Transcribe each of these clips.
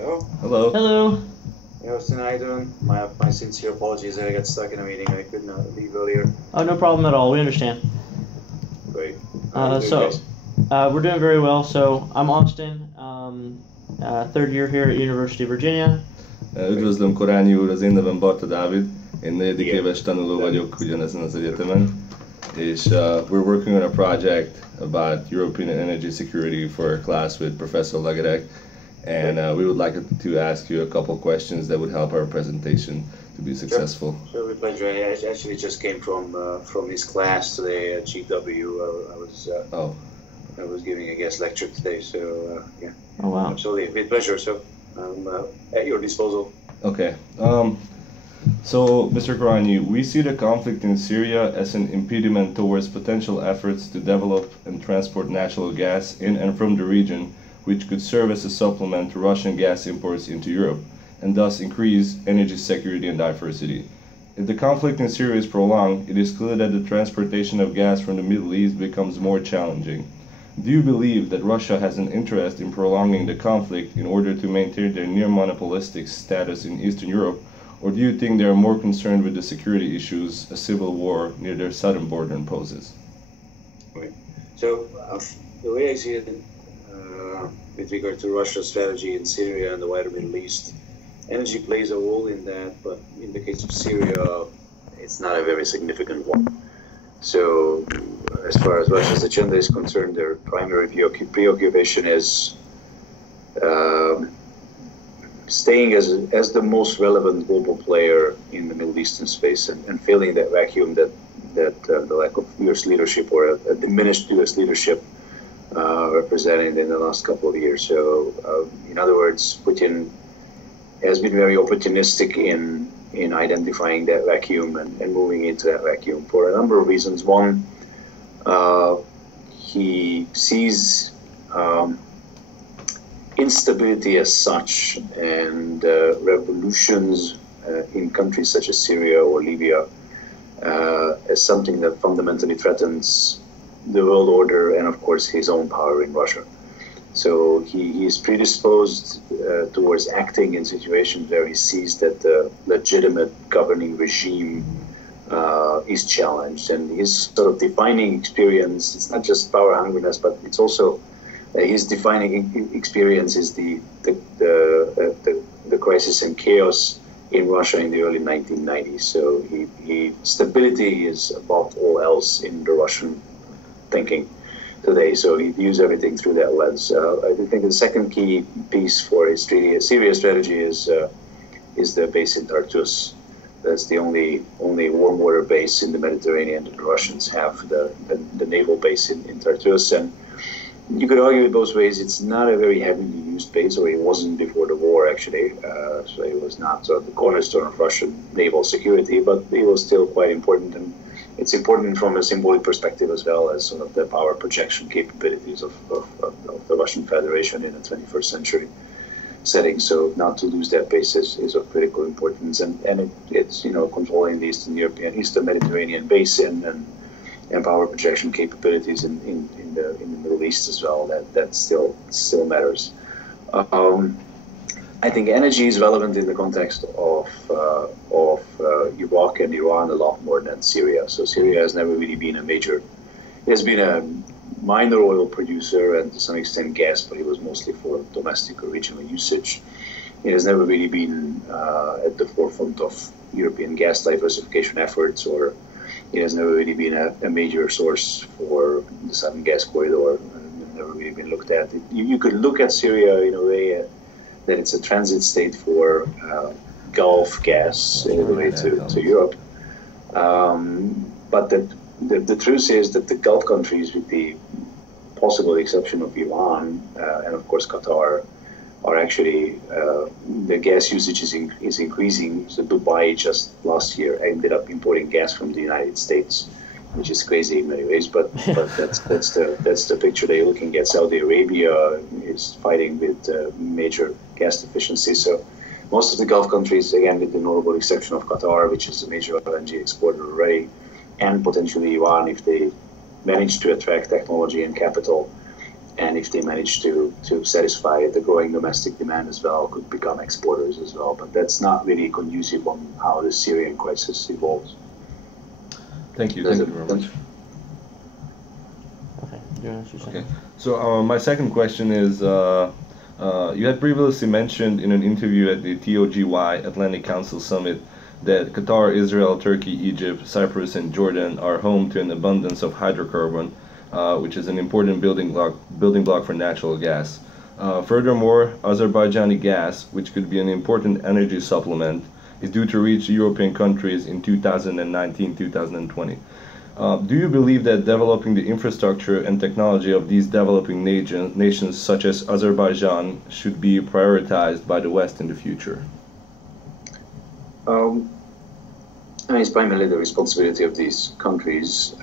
Hello. Hello. Hello. Hey, Austin, how you doing? My sincere apologies. I got stuck in a meeting. I could not leave earlier. Oh, no problem at all. We understand. Great. How you doing, guys? We're doing very well. So I'm Austin, third year here at University of Virginia. Üdvözlöm, Koranyi úr, az én nevem Barta Dávid. Én negyedik éves tanuló vagyok ugyanezen az egyetemen. És we're working on a project about European energy security for a class with Professor Legedek. And we would like to ask you a couple questions that would help our presentation to be successful. Sure, with pleasure. I actually just came from his class today at GW. I was giving a guest lecture today, so yeah. Oh, wow. Absolutely, with pleasure. So I'm at your disposal. Okay. So, Mr. Koranyi, we see the conflict in Syria as an impediment towards potential efforts to develop and transport natural gas in and from the region, which could serve as a supplement to Russian gas imports into Europe, and thus increase energy security and diversity. If the conflict in Syria is prolonged, it is clear that the transportation of gas from the Middle East becomes more challenging. Do you believe that Russia has an interest in prolonging the conflict in order to maintain their near-monopolistic status in Eastern Europe, or do you think they are more concerned with the security issues a civil war near their southern border poses? Right. So the way I see it, with regard to Russia's strategy in Syria and the wider Middle East, energy plays a role in that, but in the case of Syria, it's not a very significant one. So as far as Russia's agenda is concerned, their primary preoccupation is staying as the most relevant global player in the Middle Eastern space and filling that vacuum that the lack of U.S. leadership or a diminished U.S. leadership represented in the last couple of years. So, in other words, Putin has been very opportunistic in identifying that vacuum and moving into that vacuum for a number of reasons. One, he sees instability as such and revolutions in countries such as Syria or Libya as something that fundamentally threatens the world order and, of course, his own power in Russia. So he is predisposed towards acting in situations where he sees that the legitimate governing regime is challenged. And his sort of defining experience, it's not just power hungriness, but it's also his defining experience is the crisis and chaos in Russia in the early 1990s. So stability is above all else in the Russian thinking today, so he views everything through that lens. I think the second key piece for his Syria strategy is the base in Tartus. That's the only warm water base in the Mediterranean that the Russians have, the naval base in Tartus. And you could argue it both ways. It's not a very heavily used base, or it wasn't before the war, actually. So it was not sort of the cornerstone of Russian naval security, but it was still quite important. And it's important from a symbolic perspective as well as sort of the power projection capabilities of the Russian Federation in the 21st century setting. So not to lose that base is of critical importance. And it's controlling the Eastern Mediterranean basin and power projection capabilities in the Middle East as well. That still matters. I think energy is relevant in the context of Iraq and Iran a lot more than Syria. So Syria has never really been it has been a minor oil producer and to some extent gas, but it was mostly for domestic or regional usage. It has never really been at the forefront of European gas diversification efforts, or it has never really been a major source for the Southern Gas Corridor. Never really been looked at. You could look at Syria in a way that it's a transit state for Gulf gas all the way to Europe. But the truth is that the Gulf countries, with the possible exception of Iran and of course Qatar, are actually the gas usage is increasing. So Dubai just last year ended up importing gas from the United States, which is crazy in many ways, but that's the picture they're looking at. Saudi Arabia is fighting with major gas deficiency. So most of the Gulf countries, again with the notable exception of Qatar, which is a major LNG exporter already, and potentially Iran if they manage to attract technology and capital, and if they manage to satisfy the growing domestic demand as well, could become exporters as well. But that's not really conducive on how the Syrian crisis evolves. Thank you. Thank you very much. Okay. Do you want to answer Okay. So my second question is, you had previously mentioned in an interview at the TOGY Atlantic Council Summit that Qatar, Israel, Turkey, Egypt, Cyprus, and Jordan are home to an abundance of hydrocarbon, which is an important building block for natural gas. Furthermore, Azerbaijani gas, which could be an important energy supplement, is due to reach European countries in 2019-2020. Do you believe that developing the infrastructure and technology of these developing nations such as Azerbaijan should be prioritized by the West in the future? I mean, it's primarily the responsibility of these countries.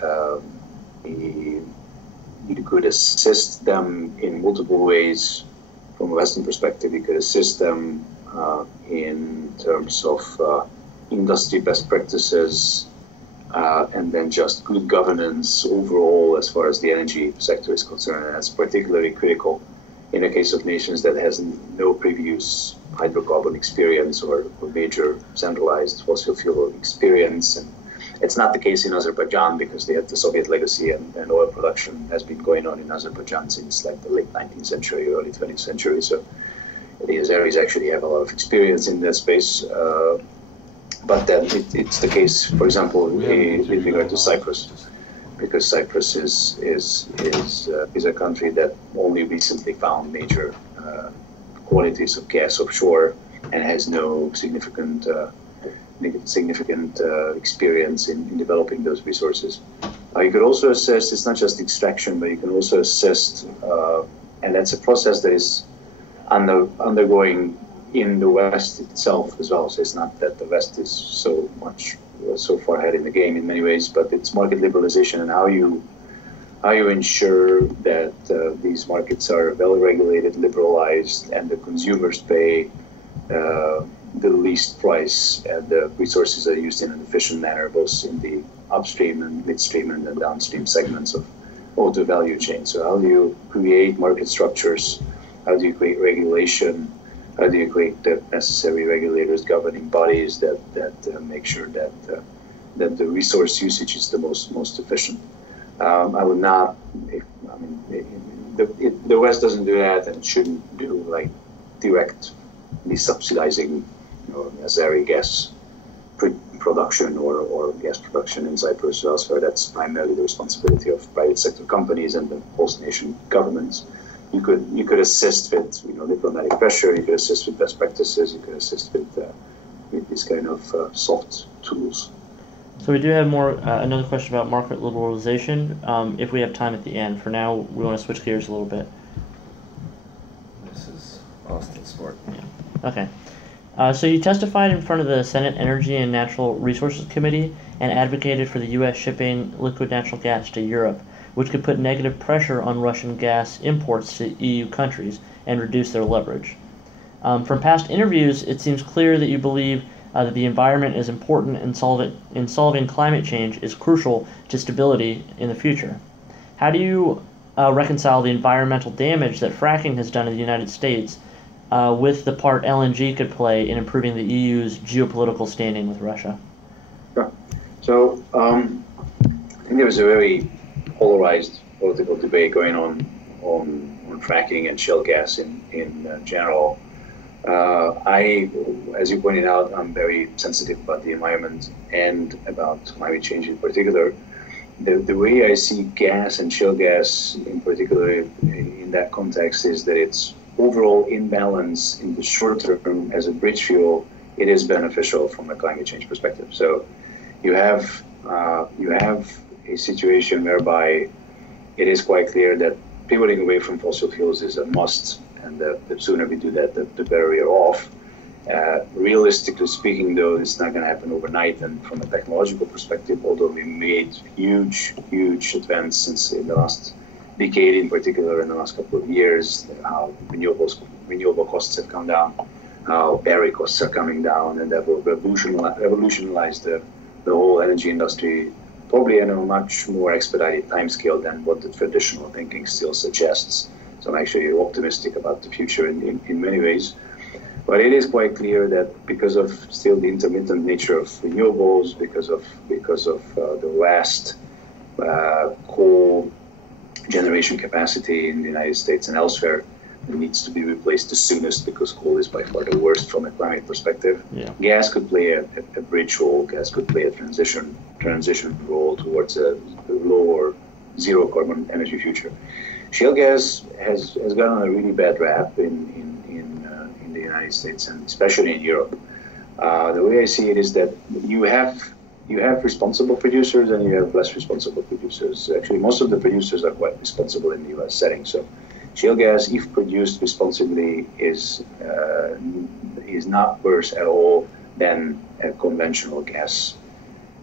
You could assist them in multiple ways from a Western perspective. You could assist them in terms of industry best practices, and then just good governance overall as far as the energy sector is concerned. And that's particularly critical in the case of nations that has no previous hydrocarbon experience or major centralized fossil fuel experience. And it's not the case in Azerbaijan because they have the Soviet legacy, and oil production has been going on in Azerbaijan since like the late 19th century, early 20th century. So the Azeris actually have a lot of experience in that space. But then it's the case, for example, with regard to Cyprus, because Cyprus is a country that only recently found major quantities of gas offshore and has no significant experience in developing those resources. You could also assess, it's not just extraction, but you can also assist, and that's a process that is undergoing in the West itself as well. So it's not that the West is so far ahead in the game in many ways, but it's market liberalization and how you ensure that these markets are well regulated, liberalized, and the consumers pay the least price, and the resources are used in an efficient manner, both in the upstream and midstream and the downstream segments of the value chain. So how do you create market structures? How do you create regulation? How do you create the necessary regulators, governing bodies that make sure that the resource usage is the most efficient? I would not. The West doesn't do that, and shouldn't do like directly subsidizing, Azeri gas production or gas production in Cyprus or elsewhere. That's primarily the responsibility of private sector companies and the host nation governments. You could assist with diplomatic pressure. You could assist with best practices. You could assist with these kind of soft tools. So we do have another question about market liberalization. If we have time at the end. For now, we want to switch gears a little bit. This is Austin Sport. Yeah. Okay. So you testified in front of the Senate Energy and Natural Resources Committee and advocated for the U.S. shipping liquid natural gas to Europe, which could put negative pressure on Russian gas imports to EU countries and reduce their leverage. From past interviews, it seems clear that you believe that the environment is important and solving climate change is crucial to stability in the future. How do you reconcile the environmental damage that fracking has done in the United States with the part LNG could play in improving the EU's geopolitical standing with Russia? Sure. So I think there was a very polarized political debate going on fracking and shale gas in general. As you pointed out, I'm very sensitive about the environment and about climate change in particular. The way I see gas and shale gas in particular in that context is that it's overall imbalance in the short term as a bridge fuel. It is beneficial from a climate change perspective. So you have a situation whereby it is quite clear that pivoting away from fossil fuels is a must, and the sooner we do that, the better we are off. Realistically speaking, though, it's not going to happen overnight, and from a technological perspective, although we made huge advances since in the last decade, in particular in the last couple of years, how renewable costs have come down, how battery costs are coming down, and that will revolutionize the whole energy industry, probably in a much more expedited timescale than what the traditional thinking still suggests. So I'm actually optimistic about the future in many ways. But it is quite clear that because of still the intermittent nature of renewables, because of the vast coal generation capacity in the United States and elsewhere, it needs to be replaced the soonest because coal is by far the worst from a climate perspective. Yeah. Gas could play a bridge role. Gas could play a transition role towards a low or zero carbon energy future. Shale gas has gotten a really bad rap in the United States and especially in Europe. The way I see it is that you have responsible producers and you have less responsible producers. Actually, most of the producers are quite responsible in the U.S. setting. So, shale gas, if produced responsibly, is not worse at all than a conventional gas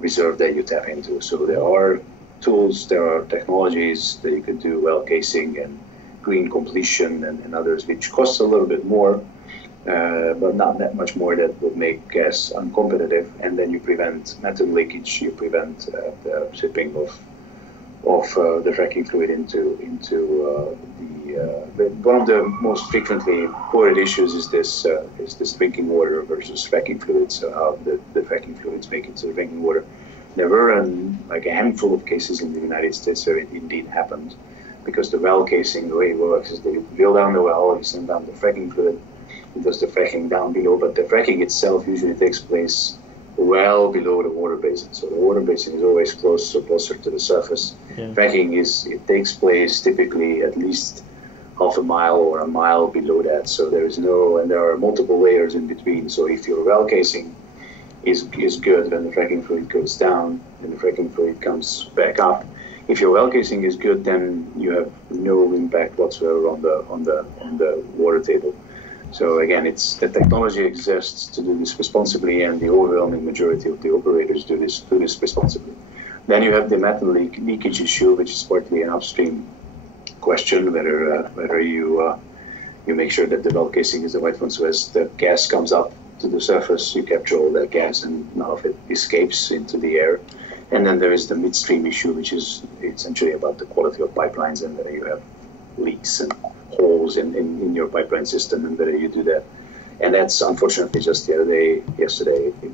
reserve that you tap into. So there are tools, there are technologies that you could do well casing and green completion and others, which costs a little bit more, but not that much more, that would make gas uncompetitive. And then you prevent methane leakage, you prevent the shipping of the fracking fluid into one of the most frequently quoted issues is this drinking water versus fracking fluids. So how the fracking fluids make it to the drinking water. There were like a handful of cases in the United States where it indeed happened, because the well casing, the way it works is they drill down the well, you send down the fracking fluid, it does the fracking down below, but the fracking itself usually takes place well below the water basin. So the water basin is always closer to the surface. Yeah. Fracking takes place typically at least half a mile or a mile below that. So there are multiple layers in between. So if your well casing is good, when the fracking fluid goes down, then the fracking fluid comes back up. If your well casing is good, then you have no impact whatsoever on the water table. So again, the technology exists to do this responsibly, and the overwhelming majority of the operators do this responsibly. Then you have the methane leakage issue, which is partly an upstream question, whether you make sure that the well casing is the right one, so as the gas comes up to the surface, you capture all that gas and none of it escapes into the air. And then there is the midstream issue, which is essentially about the quality of pipelines and whether you have leaks and holes in your pipeline system and whether you do that. And that's unfortunately just yesterday,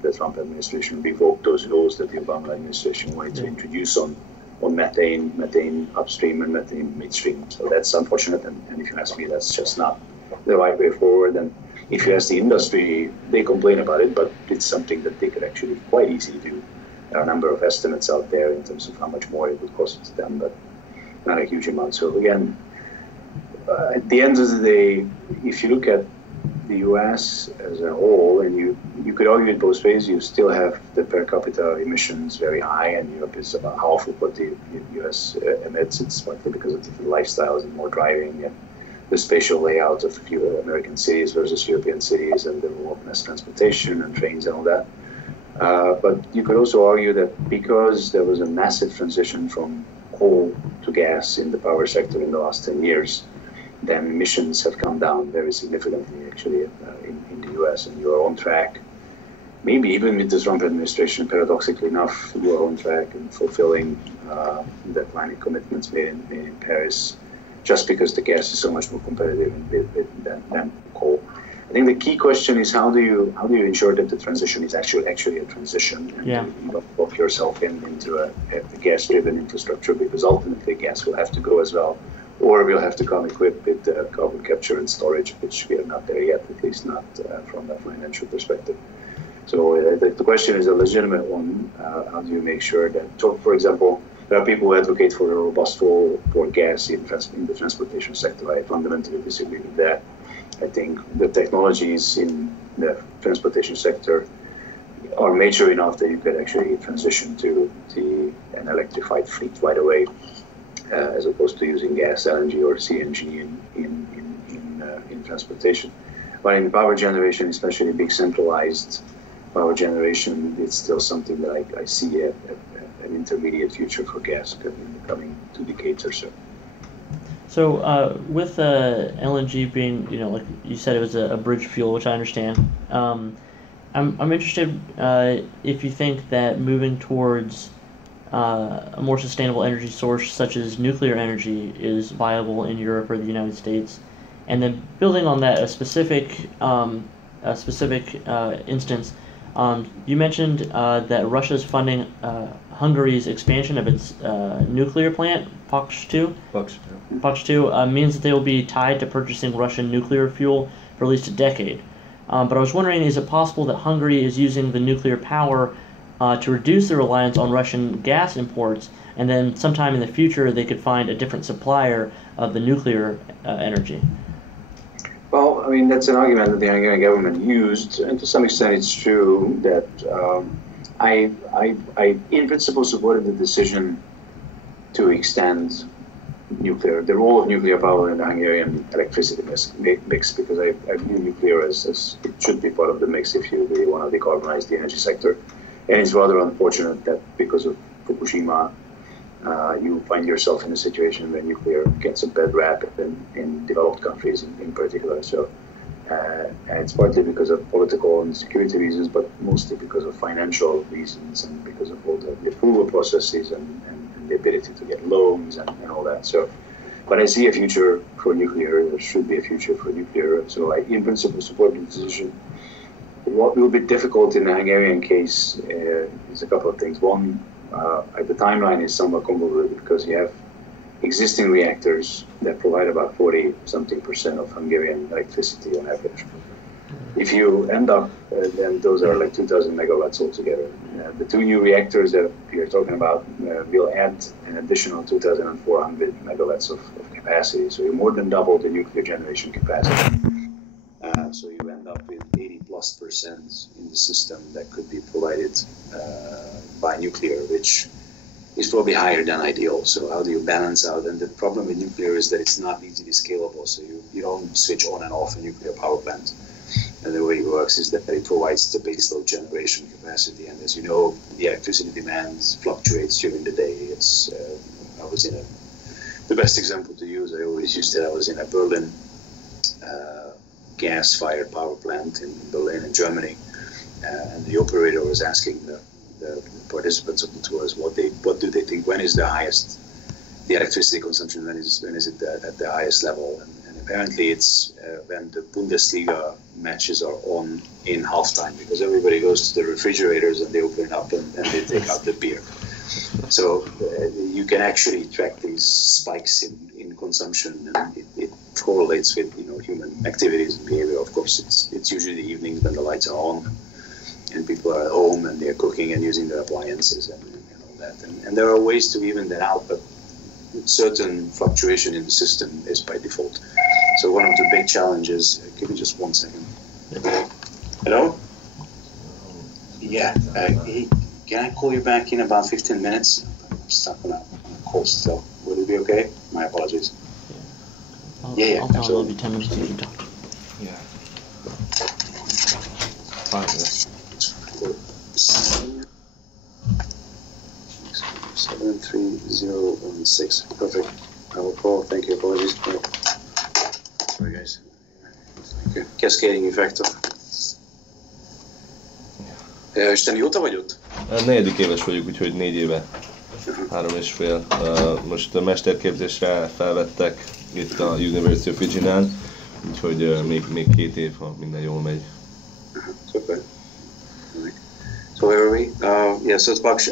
the Trump administration revoked those laws that the Obama administration wanted to introduce on methane upstream and methane midstream. So that's unfortunate, and if you ask me, that's just not the right way forward. And if you ask the industry, they complain about it, but it's something that they could actually quite easily do. There are a number of estimates out there in terms of how much more it would cost them, but not a huge amount. So again, at the end of the day, if you look at the U.S. as a whole, and you could argue it both ways, you still have the per capita emissions very high, and Europe is about half of what the U.S. emits. It's partly because of different lifestyles and more driving and the spatial layout of few American cities versus European cities, and the more mass transportation and trains and all that. But you could also argue that because there was a massive transition from coal to gas in the power sector in the last 10 years, then emissions have come down very significantly, actually, in the U.S., and you are on track. Maybe even with the Trump administration, paradoxically enough, you are on track in fulfilling the climate commitments made in Paris, just because the gas is so much more competitive than coal. I think the key question is how do you ensure that the transition is actually a transition, and you don't lock yourself into a gas-driven infrastructure, because ultimately gas will have to go as well, or we'll have to come equipped with carbon capture and storage, which we are not there yet, at least not from a financial perspective. So the question is a legitimate one. How do you make sure that, for example, there are people who advocate for a robust role for gas in the transportation sector. I fundamentally disagree with that. I think the technologies in the transportation sector are mature enough that you could actually transition to an electrified fleet right away, as opposed to using gas, LNG, or CNG in transportation. But in power generation, especially big centralized power generation, it's still something that I see an intermediate future for gas in the coming 2 decades or so. So with LNG being, like you said, it was a bridge fuel, which I understand. I'm interested if you think that moving towards a more sustainable energy source such as nuclear energy is viable in Europe or the United States. And then building on that, a specific instance, you mentioned that Russia is funding Hungary's expansion of its nuclear plant, POX-2. POX-2 means that they will be tied to purchasing Russian nuclear fuel for at least a decade. But I was wondering, is it possible that Hungary is using the nuclear power to reduce the reliance on Russian gas imports, and then sometime in the future they could find a different supplier of the nuclear energy? Well, I mean, that's an argument that the Hungarian government used, and to some extent it's true that I in principle supported the decision to extend the role of nuclear power in the Hungarian electricity mix, because I view nuclear as it should be part of the mix if you really want to decarbonize the energy sector. And it's rather unfortunate that because of Fukushima, you find yourself in a situation where nuclear gets a bad rap in developed countries in particular. So it's partly because of political and security reasons, but mostly because of financial reasons and because of all the approval processes and the ability to get loans and all that. So, but I see a future for nuclear. There should be a future for nuclear. So I, in principle, support the decision. What will be difficult in the Hungarian case is a couple of things. One, the timeline is somewhat convoluted because you have existing reactors that provide about 40-something% of Hungarian electricity on average. If you end up, then those are like 2,000 megawatts altogether. The two new reactors that you're talking about will add an additional 2,400 megawatts of capacity. So you more than double the nuclear generation capacity. So you end up with 80+% in the system that could be provided by nuclear, which is probably higher than ideal. So how do you balance out? And the problem with nuclear is that it's not easily scalable. So you don't switch on and off a nuclear power plant. And the way it works is that it provides the baseload generation capacity. And as you know, the electricity demand fluctuates during the day. The best example to use, I always used it, I was in a Berlin gas-fired power plant in Berlin in Germany. And the operator was asking the participants of the tours what do they think, when is the highest, the electricity consumption, when is it at the highest level? And apparently it's when the Bundesliga matches are on in halftime, because everybody goes to the refrigerators and they open it up and they take out the beer. So you can actually track these spikes in consumption, and it correlates with human activities and behavior. Of course, it's usually the evenings when the lights are on and people are at home and they're cooking and using their appliances and all that. And there are ways to even that out, but certain fluctuation in the system is by default. So one of the big challenges, give me just 1 second. Hello? Yeah, can I call you back in about 15 minutes? I'm stuck on a call still. Will it be okay? My apologies. I'll probably be 10 minutes if you talk. Yeah. 5 minutes. 73016. Perfect. I will call. Thank you. Apologies. Sorry, guys. Okay. Cascading effect. És te mióta vagy ott? 4. éves vagyok, úgyhogy 4 éve. 3,5. Most a mesterképzésre felvettek itt a University of Virginia-n, úgyhogy még 2 év, ha minden jól megy. Super. So where are we? So it's Baksh.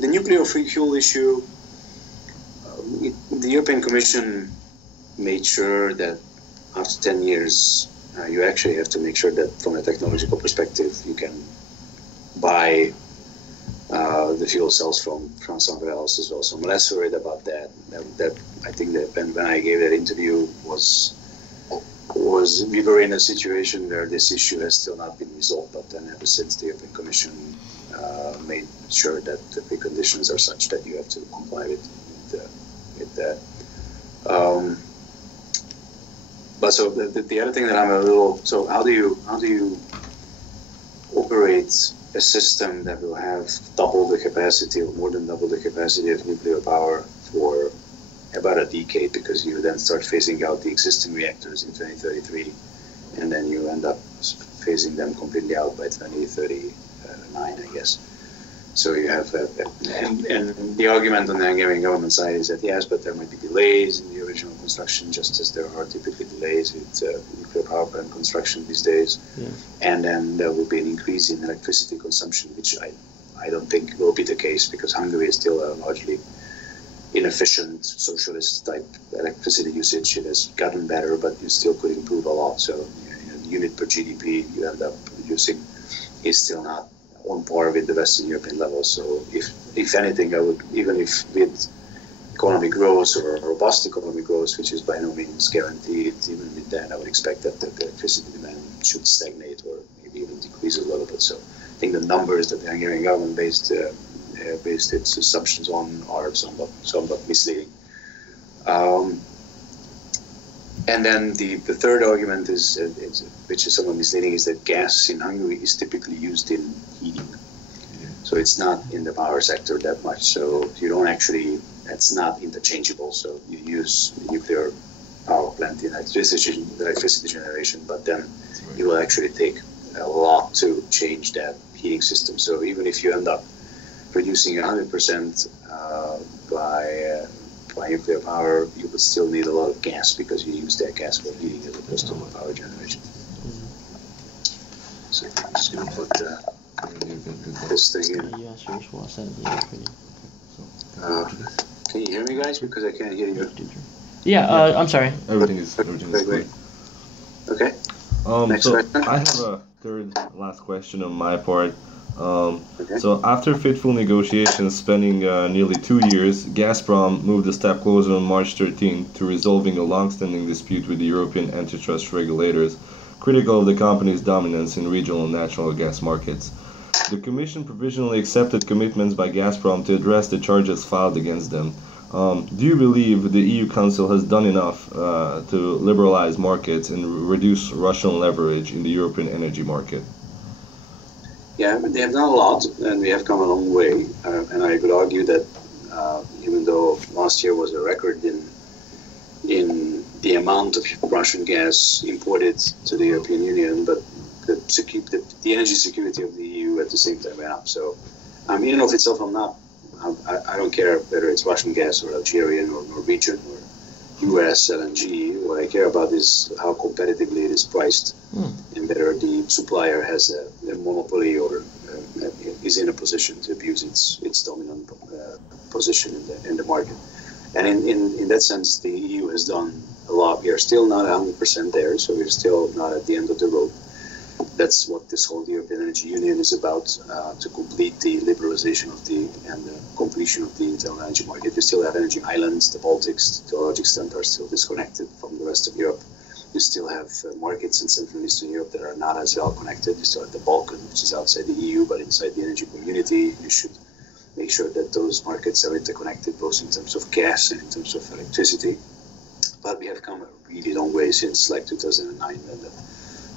The nuclear fuel issue, the European Commission made sure that after 10 years, you actually have to make sure that from a technological perspective, you can buy the fuel cells from somewhere else as well. So I'm less worried about that. That I think that when I gave that interview was we were in a situation where this issue has still not been resolved, but then ever since the European Commission made sure that the preconditions are such that you have to comply with that. But so the other thing that I'm a little, so how do you operate a system that will have double the capacity or more than double the capacity of nuclear power for about a decade, because you then start phasing out the existing reactors in 2033, and then you end up phasing them completely out by 2039, I guess. So you have, and the argument on the Hungarian government side is that yes, but there might be delays in the original construction, just as there are typically delays with nuclear power plant construction these days. Yeah. And then there will be an increase in electricity consumption, which I don't think will be the case, because Hungary is still a largely inefficient socialist type electricity usage. It has gotten better, but you still could improve a lot. So the unit per GDP you end up producing is still not on par with the Western European level. So if anything, I would, even if with economic growth or robust economic growth, which is by no means guaranteed, even with that, I would expect that the electricity demand should stagnate or maybe even decrease a little bit. So I think the numbers that the Hungarian government based its assumptions on are somewhat misleading. And then the third argument is which is somewhat misleading, is that gas in Hungary is typically used in heating. So it's not in the power sector that much. So you don't actually, that's not interchangeable. So you use nuclear power plant in electricity generation, but then it will actually take a lot to change that heating system. So even if you end up producing 100% by nuclear power, you would still need a lot of gas, because you use that gas for heating as opposed to power generation. So I'm just going to put this thing in. Can you hear me, guys? Because I can't hear you. Yeah, I'm sorry. Everything is good. Okay. Next So question. I have a third last question on my part. So after fitful negotiations spanning nearly 2 years, Gazprom moved a step closer on March 13th to resolving a long-standing dispute with the European antitrust regulators, critical of the company's dominance in regional natural gas markets. The Commission provisionally accepted commitments by Gazprom to address the charges filed against them. Do you believe the EU Council has done enough to liberalize markets and reduce Russian leverage in the European energy market? Yeah, they have done a lot, and we have come a long way. And I could argue that even though last year was a record in the amount of Russian gas imported to the European Union, but the energy security of the EU at the same time went up. So, in and of itself, I don't care whether it's Russian gas or Algerian or Norwegian or US LNG. What I care about is how competitively it is priced, and whether the supplier has a monopoly or is in a position to abuse its dominant position in the market. And in that sense, the EU has done a lot. We are still not 100% there, so we're still not at the end of the road. That's what this whole European Energy Union is about, to complete the liberalization and the completion of the internal energy market. We still have energy islands. The Baltics, to a large extent, are still disconnected from the rest of Europe. You still have markets in Central and Eastern Europe that are not as well connected. You still have the Balkans, which is outside the EU, but inside the energy community. You should make sure that those markets are interconnected, both in terms of gas and in terms of electricity. But we have come a really long way since 2009, when the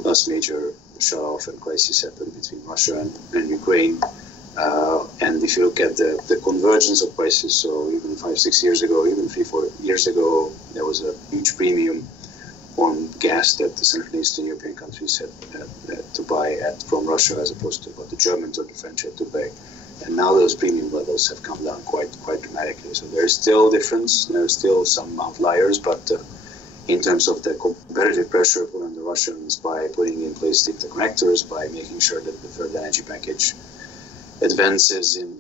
last major shut-off and crisis happened between Russia and Ukraine. And if you look at the convergence of prices, so even 5-6 years ago, even 3-4 years ago, there was a huge premium on gas that the Central and Eastern European countries had to buy from Russia, as opposed to what the Germans or the French had to pay. And now those premium levels have come down quite dramatically. So there's still difference, there's still some outliers, but in terms of the competitive pressure put on the Russians by putting in place the interconnectors, by making sure that the third energy package advances in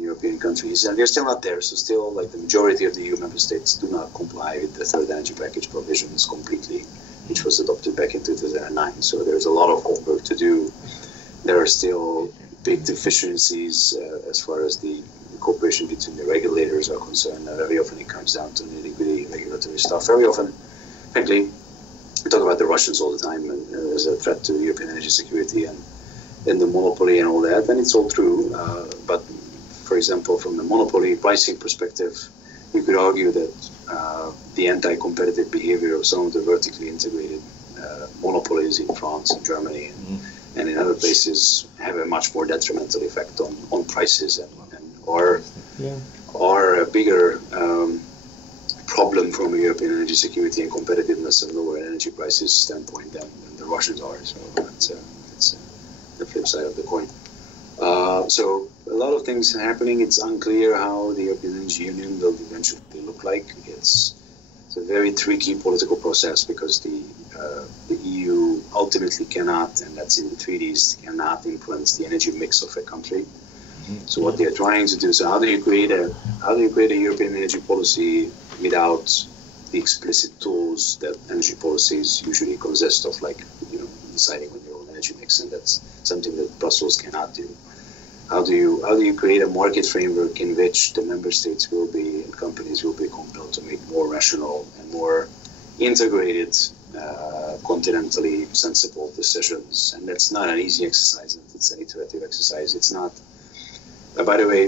European countries, and they're still not there. So still, like the majority of the EU member states do not comply with the third energy package provisions completely, which was adopted back in 2009. So there's a lot of homework to do. There are still big deficiencies as far as the cooperation between the regulators are concerned. Very often it comes down to nitty-gritty regulatory stuff. Very often, frankly, we talk about the Russians all the time as a threat to European energy security and the monopoly and all that, and it's all true. But for example, from the monopoly pricing perspective, you could argue that the anti-competitive behavior of some of the vertically integrated monopolies in France and Germany and in other places have a much more detrimental effect on prices or a bigger problem from a European energy security and competitiveness and lower energy prices standpoint than the Russians are. So it's the flip side of the coin. So a lot of things happening. It's unclear how the European Energy Union will eventually look like. It's a very tricky political process because the EU ultimately cannot, and that's in the treaties, cannot influence the energy mix of a country. So what they're trying to do, so how do you create a European energy policy without the explicit tools that energy policies usually consist of, like, deciding on your own energy mix, and that's something that Brussels cannot do. How do you create a market framework in which the member states will be and companies will be compelled to make more rational and more integrated, continentally sensible decisions? And that's not an easy exercise. It's an iterative exercise. It's not. By the way,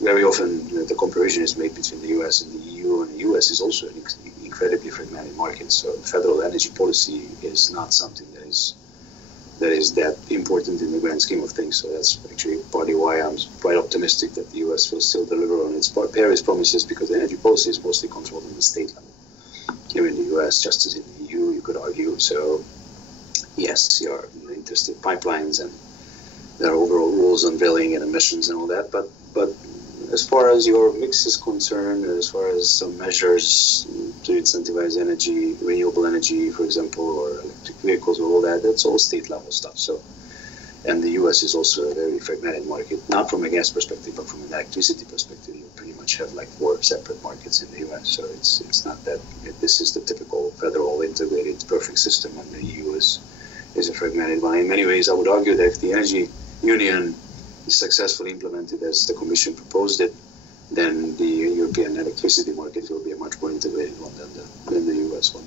very often the comparison is made between the US and the EU, and the US is also an incredibly fragmented market. So federal energy policy is not something that is that important in the grand scheme of things. So that's actually partly why I'm quite optimistic that the US will still deliver on its Paris promises, because the energy policy is mostly controlled on the state level. Here in the US, just as in the EU, you could argue. So yes, you're interested in pipelines, and there are overall rules on drilling and emissions and all that. But as far as your mix is concerned, as far as some measures to incentivize energy, renewable energy, for example, or electric vehicles or all that, that's all state level stuff. So, and the US is also a very fragmented market, not from a gas perspective, but from an electricity perspective. You pretty much have like 4 separate markets in the US. So it's not that this is the typical federal integrated perfect system, and the EU is a fragmented one. In many ways, I would argue that if the energy union is successfully implemented as the Commission proposed it, then the European electricity market will be a much more integrated one than the US one.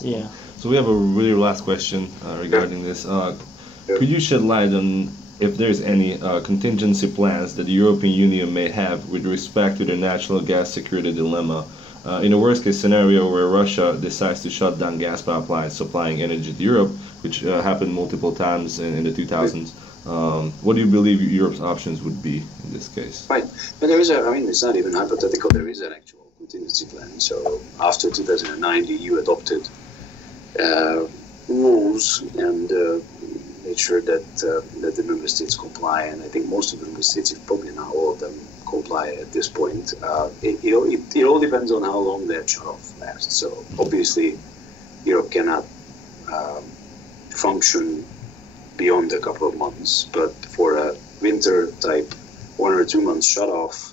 Yeah. So we have a really last question regarding this. Could you shed light on if there's any contingency plans that the European Union may have with respect to the natural gas security dilemma? In a worst-case scenario where Russia decides to shut down gas pipelines supplying energy to Europe, which happened multiple times in the 2000s, what do you believe Europe's options would be in this case? Right, but there is it's not even hypothetical, there is an actual contingency plan. So after 2009, the EU adopted rules and made sure that the member states comply, and I think most of the member states, if probably not all of them, comply at this point. It all depends on how long that shut-off lasts. So obviously, Europe cannot function beyond a couple of months, but for a winter-type 1 or 2 months shut-off,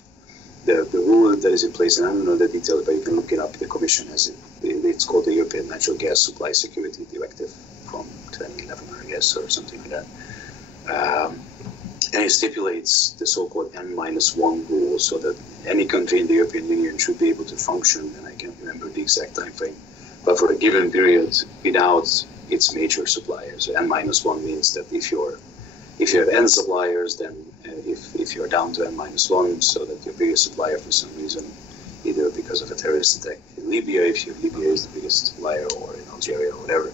the rule that is in place, and I don't know the details, but you can look it up. The Commission has it. It's called the European Natural Gas Supply Security Directive from 2011, I guess, or something like that. And it stipulates the so-called N-1 rule, so that any country in the European Union should be able to function, and I can't remember the exact time frame, but for a given period without its major suppliers. So N-1 means that if you have N suppliers, then if you're down to N-1, so that your biggest supplier for some reason, either because of a terrorist attack in Libya, if Libya is the biggest supplier, or in Algeria or whatever,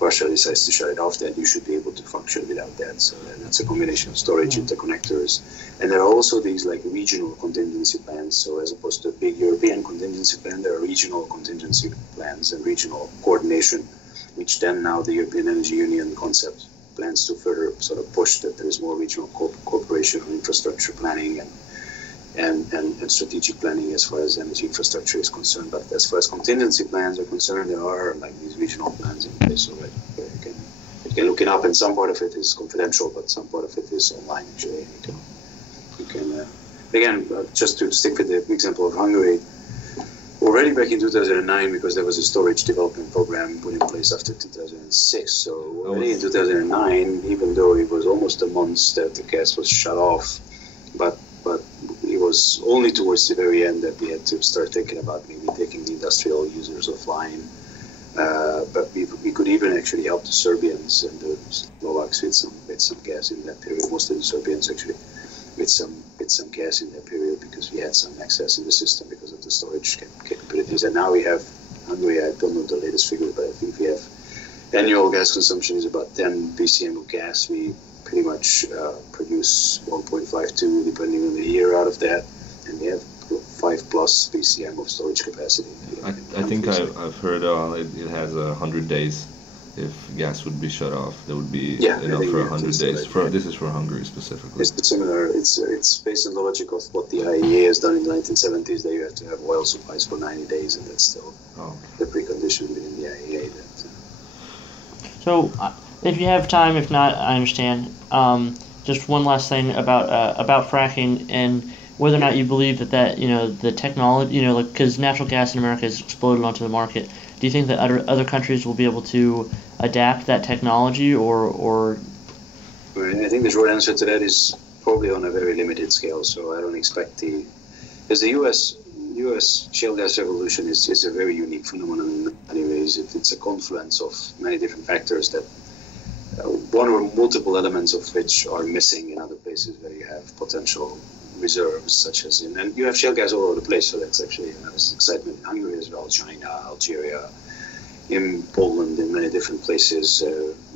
Russia decides to shut it off, then you should be able to function without that. So that's a combination of storage, interconnectors, and there are also these like regional contingency plans. So as opposed to a big European contingency plan, there are regional contingency plans and regional coordination, which then now the European Energy Union concept plans to further sort of push, that there is more regional cooperation on infrastructure planning and strategic planning as far as energy infrastructure is concerned. But as far as contingency plans are concerned, there are like these regional plans in place already. You can look it up, and some part of it is confidential, but some part of it is online actually. You can again, just to stick with the example of Hungary, already back in 2009, because there was a storage development program put in place after 2006. So already in 2009, even though it was almost a month that the gas was shut off, but it was only towards the very end that we had to start thinking about maybe taking the industrial users offline. But we could even actually help the Serbians and the Slovaks with some gas in that period. Most of the Serbians actually with some gas in that period, because we had some excess in the system because of the storage capabilities. And now we have Hungary. I don't know the latest figure, but I think we have annual gas consumption is about 10 BCM of gas. We pretty much produce 1.52 depending on the year out of that, and we have 5+ BCM of storage capacity. I think I've heard it has 100 days if gas would be shut off, that would be Yeah, enough for 100 days. Right. This is for Hungary specifically. It's similar. It's based on the logic of what the IEA has done in the 1970s. That you have to have oil supplies for 90 days, and that's still the precondition within the IEA. So, if you have time, if not, I understand. Just one last thing about fracking and whether or not you believe that the technology, like because natural gas in America has exploded onto the market. Do you think that other countries will be able to adapt that technology, or? I think the short answer to that is probably on a very limited scale. So I don't expect because the U.S. shale gas revolution is a very unique phenomenon in many ways. It's a confluence of many different factors that one or multiple elements of which are missing in other places where you have potential reserves, such as and you have shale gas all over the place. So that's actually excitement in Hungary as well, China, Algeria, in Poland, in many different places.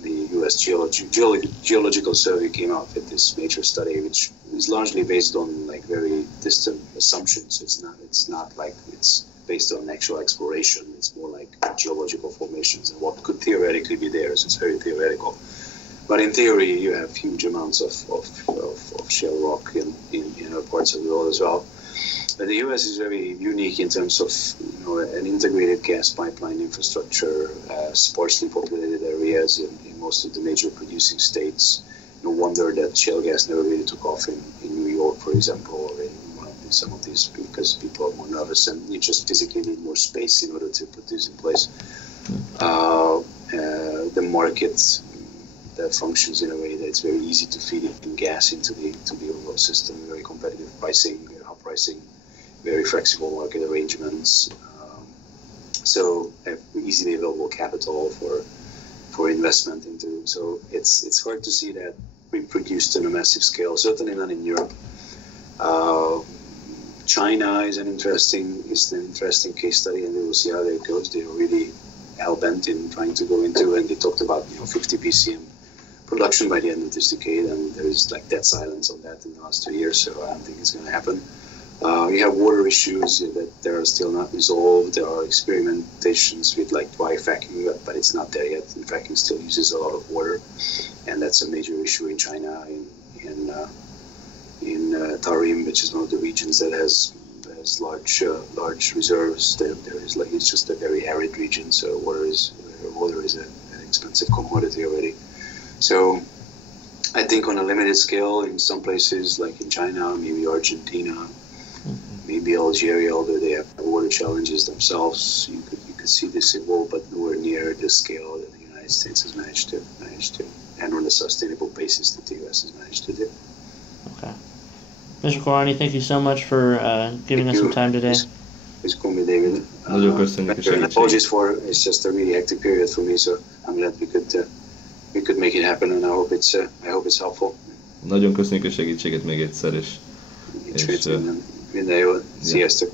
The U.S. Geological Survey came out with this major study, which is largely based on like very distant assumptions. It's not like it's based on actual exploration. It's more like geological formations and what could theoretically be there. So it's very theoretical. But in theory, you have huge amounts of shale rock in other parts of the world as well. But the U.S. is very unique in terms of an integrated gas pipeline infrastructure, sparsely populated areas in most of the major producing states. No wonder that shale gas never really took off in New York, for example, or in some of these, because people are more nervous and you just physically need more space in order to put this in place. The market that functions in a way that it's very easy to feed in gas into the overall system, very competitive pricing, pricing, very flexible market arrangements, so easily available capital for investment into. So it's hard to see that reproduced on a massive scale. Certainly not in Europe. China is an interesting case study, and we will see how that goes. They are really hell bent in trying to go into, and they talked about 50 BCM production by the end of this decade, and there is like dead silence on that in the last 2 years. So I don't think it's going to happen. We have water issues that they are still not resolved. There are experimentations with like dry fracking, but it's not there yet. And fracking still uses a lot of water, and that's a major issue in China, in Tarim, which is one of the regions that has large reserves. There is like it's just a very arid region, so water is an expensive commodity already. So I think on a limited scale, in some places like in China, maybe Argentina, maybe Algeria, although they have water challenges themselves, you could see this evolve, but nowhere near the scale that the United States has managed to, and on a sustainable basis that the US has managed to do. Okay. Mr. Koranyi, thank you so much for giving us some time today. Please call me David. And apologies for it's just a really hectic period for me, so I'm glad we could make it happen, and I hope it's helpful. Nagyon köszönjük a segítséget még egyszer, és minden jó. Sziasztok!